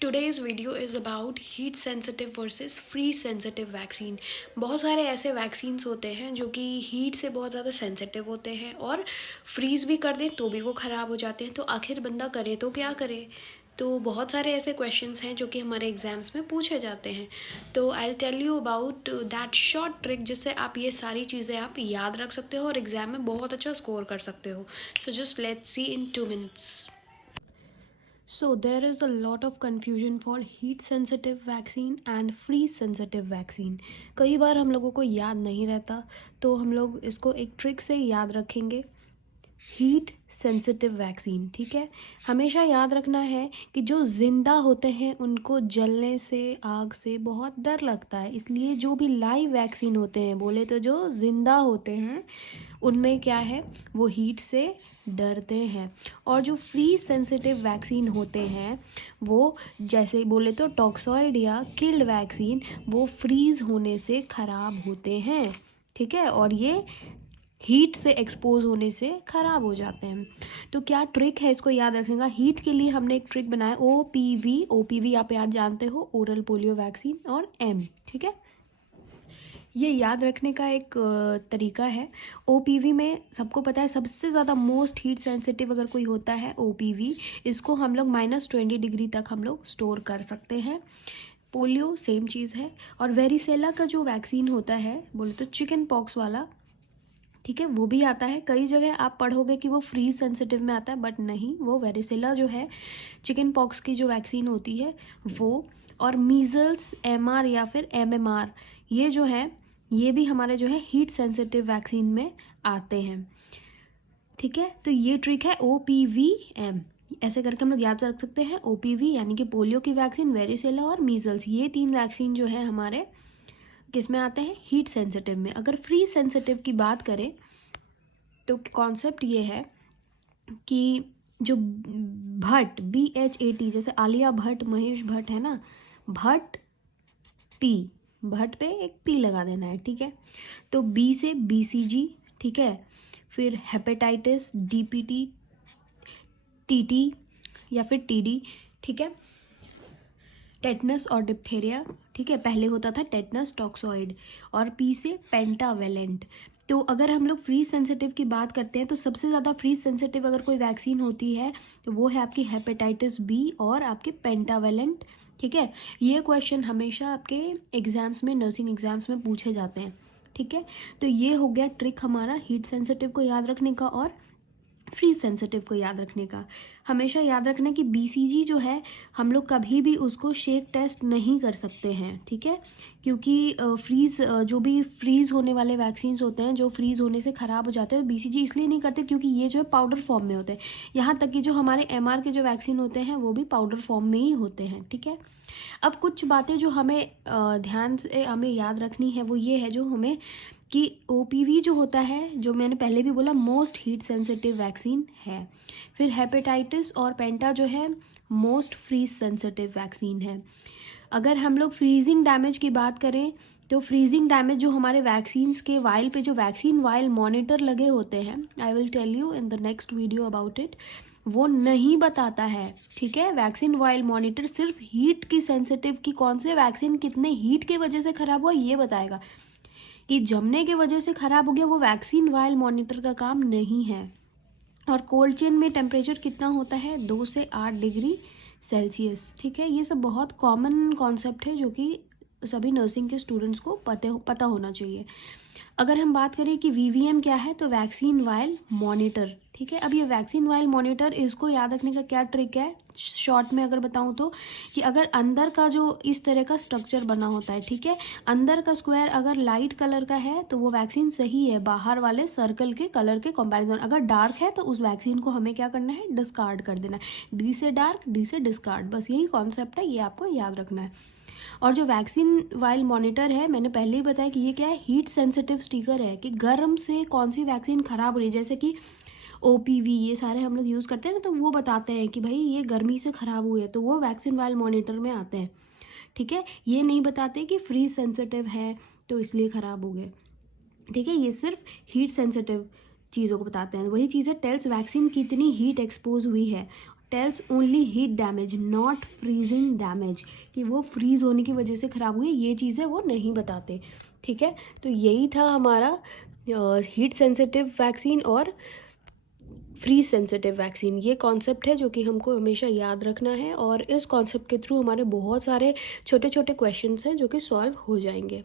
Today's video is about heat sensitive versus freeze sensitive vaccine. बहुत सारे ऐसे vaccines होते हैं जो कि हीट से बहुत ज़्यादा सेंसिटिव होते हैं और फ्रीज़ भी कर दें तो भी वो ख़राब हो जाते हैं। तो आखिर बंदा करे तो क्या करे। तो बहुत सारे ऐसे क्वेश्चंस हैं जो कि हमारे एग्ज़ाम्स में पूछे जाते हैं। तो I will tell you about that short trick जिससे आप ये सारी चीज़ें आप याद रख सकते हो और एग्ज़ाम में बहुत अच्छा स्कोर कर सकते हो। So just let's see in 2 minutes. So there is a lot of confusion for heat sensitive vaccine and freeze sensitive vaccine. कई बार हम लोगों को याद नहीं रहता, तो हम लोग इसको एक ट्रिक से याद रखेंगे। हीट सेंसिटिव वैक्सीन, ठीक है। हमेशा याद रखना है कि जो ज़िंदा होते हैं उनको जलने से, आग से बहुत डर लगता है, इसलिए जो भी लाइव वैक्सीन होते हैं, बोले तो जो ज़िंदा होते हैं उनमें क्या है, वो हीट से डरते हैं। और जो फ्रीज सेंसिटिव वैक्सीन होते हैं वो जैसे बोले तो टॉक्सॉइड या किल्ड वैक्सीन, वो फ्रीज होने से ख़राब होते हैं, ठीक है। और ये हीट से एक्सपोज होने से ख़राब हो जाते हैं। तो क्या ट्रिक है इसको याद रखने का। हीट के लिए हमने एक ट्रिक बनाया, OPV आप याद जानते हो, ओरल पोलियो वैक्सीन, और M, ठीक है। ये याद रखने का एक तरीका है। OPV में सबको पता है सबसे ज़्यादा मोस्ट हीट सेंसिटिव अगर कोई होता है OPV, इसको हम लोग -20 डिग्री तक हम लोग स्टोर कर सकते हैं। पोलियो सेम चीज़ है। और वेरिसेला का जो वैक्सीन होता है, बोले तो चिकन पॉक्स वाला, ठीक है, वो भी आता है। कई जगह आप पढ़ोगे कि वो फ्रीज सेंसिटिव में आता है, बट नहीं, वो वेरिसेला जो है चिकन पॉक्स की जो वैक्सीन होती है वो। और मीज़ल्स, MR या फिर MMR, ये जो है ये भी हमारे जो है हीट सेंसिटिव वैक्सीन में आते हैं, ठीक है। तो ये ट्रिक है OPVM, ऐसे करके हम लोग याद रख सकते हैं। OPV यानी कि पोलियो की वैक्सीन, वेरिसेला और मीज़ल्स, ये 3 वैक्सीन जो है हमारे किस में आते हैं, हीट सेंसिटिव में। अगर फ्रीज सेंसिटिव की बात करें तो कॉन्सेप्ट ये है कि जो भट्ट, BHAT, जैसे आलिया भट्ट, महेश भट्ट है ना, भट्ट P, भट्ट पे एक P लगा देना है, ठीक है। तो B से BCG, ठीक है। फिर हेपेटाइटिस, DPT, TT या फिर TD, ठीक है। टेटनस और डिप्थेरिया, ठीक है, पहले होता था टेटनस टॉक्सॉइड। और P से पेंटावेलेंट। तो अगर हम लोग फ्रीज सेंसिटिव की बात करते हैं तो सबसे ज़्यादा फ्रीज सेंसिटिव अगर कोई वैक्सीन होती है तो वो है आपकी हेपेटाइटिस B और आपके पेंटावेलेंट, ठीक है। ये क्वेश्चन हमेशा आपके एग्जाम्स में, नर्सिंग एग्जाम्स में पूछे जाते हैं, ठीक है। तो ये हो गया ट्रिक हमारा हीट सेंसिटिव को याद रखने का और फ्रीज सेंसिटिव को याद रखने का। हमेशा याद रखना कि BCG जो है हम लोग कभी भी उसको शेक टेस्ट नहीं कर सकते हैं, ठीक है। क्योंकि जो भी फ्रीज होने वाले वैक्सीन्स होते हैं, जो फ्रीज होने से ख़राब हो जाते हैं, BCG इसलिए नहीं करते क्योंकि ये जो है पाउडर फॉर्म में होते हैं। यहाँ तक कि जो हमारे MR के जो वैक्सीन होते हैं वो भी पाउडर फॉर्म में ही होते हैं, ठीक है। अब कुछ बातें जो हमें ध्यान से हमें याद रखनी है वो ये है, जो हमें कि OPV जो होता है, जो मैंने पहले भी बोला, मोस्ट हीट सेंसिटिव वैक्सीन है। फिर हेपेटाइटिस और पेंटा जो है मोस्ट फ्रीज सेंसिटिव वैक्सीन है। अगर हम लोग फ्रीजिंग डैमेज की बात करें तो फ्रीजिंग डैमेज जो हमारे वैक्सीन्स के वाइल पे जो वैक्सीन वाइल मॉनिटर लगे होते हैं, I will tell you in the next video about it, वो नहीं बताता है, ठीक है। वैक्सीन वाइल मॉनिटर सिर्फ हीट की सेंसिटिव की कौन से वैक्सीन कितने हीट की वजह से ख़राब हुआ ये बताएगा। कि जमने की वजह से ख़राब हो गया, वो वैक्सीन वाइल मॉनिटर का काम नहीं है। और कोल्ड चेन में टेम्परेचर कितना होता है, 2 से 8 डिग्री सेल्सियस, ठीक है। ये सब बहुत कॉमन कॉन्सेप्ट है जो कि सभी नर्सिंग के स्टूडेंट्स को पता होना चाहिए। अगर हम बात करें कि VVM क्या है, तो वैक्सीन वाइल मॉनिटर, ठीक है। अब ये वैक्सीन वाइल मॉनिटर, इसको याद रखने का क्या ट्रिक है, शॉर्ट में अगर बताऊं तो, कि अगर अंदर का जो इस तरह का स्ट्रक्चर बना होता है, ठीक है, अंदर का स्क्वायर अगर लाइट कलर का है तो वो वैक्सीन सही है, बाहर वाले सर्कल के कलर के कंपैरिजन। अगर डार्क है तो उस वैक्सीन को हमें क्या करना है, डिस्कार्ड कर देना है। D से डार्क, D से डिस्कार्ड, बस यही कॉन्सेप्ट है, ये आपको याद रखना है। और जो वैक्सीन वाइल मॉनिटर है, मैंने पहले ही बताया कि ये क्या है, हीट सेंसिटिव स्टिकर है, कि गर्म से कौन सी वैक्सीन ख़राब हो रही है, जैसे कि OPV, ये सारे हम लोग यूज़ करते हैं ना, तो वो बताते हैं कि भाई ये गर्मी से ख़राब हुई है, तो वो वैक्सीन वाइल मॉनिटर में आते हैं, ठीक है। ये नहीं बताते कि फ्रीज सेंसिटिव है तो इसलिए ख़राब हो गए, ठीक है। ये सिर्फ हीट सेंसिटिव चीज़ों को बताते हैं। वही चीज़ है, टेल्स वैक्सीन कितनी हीट एक्सपोज हुई है, tells only heat damage not freezing damage, कि वो फ्रीज होने की वजह से ख़राब हुई, ये चीज़ें वो नहीं बताते। ठीक है, तो यही था हमारा हीट सेंसिटिव वैक्सीन और फ्रीज सेंसिटिव वैक्सीन। ये कॉन्सेप्ट है जो कि हमको हमेशा याद रखना है, और इस कॉन्सेप्ट के थ्रू हमारे बहुत सारे छोटे छोटे क्वेश्चंस हैं जो कि सॉल्व हो जाएंगे।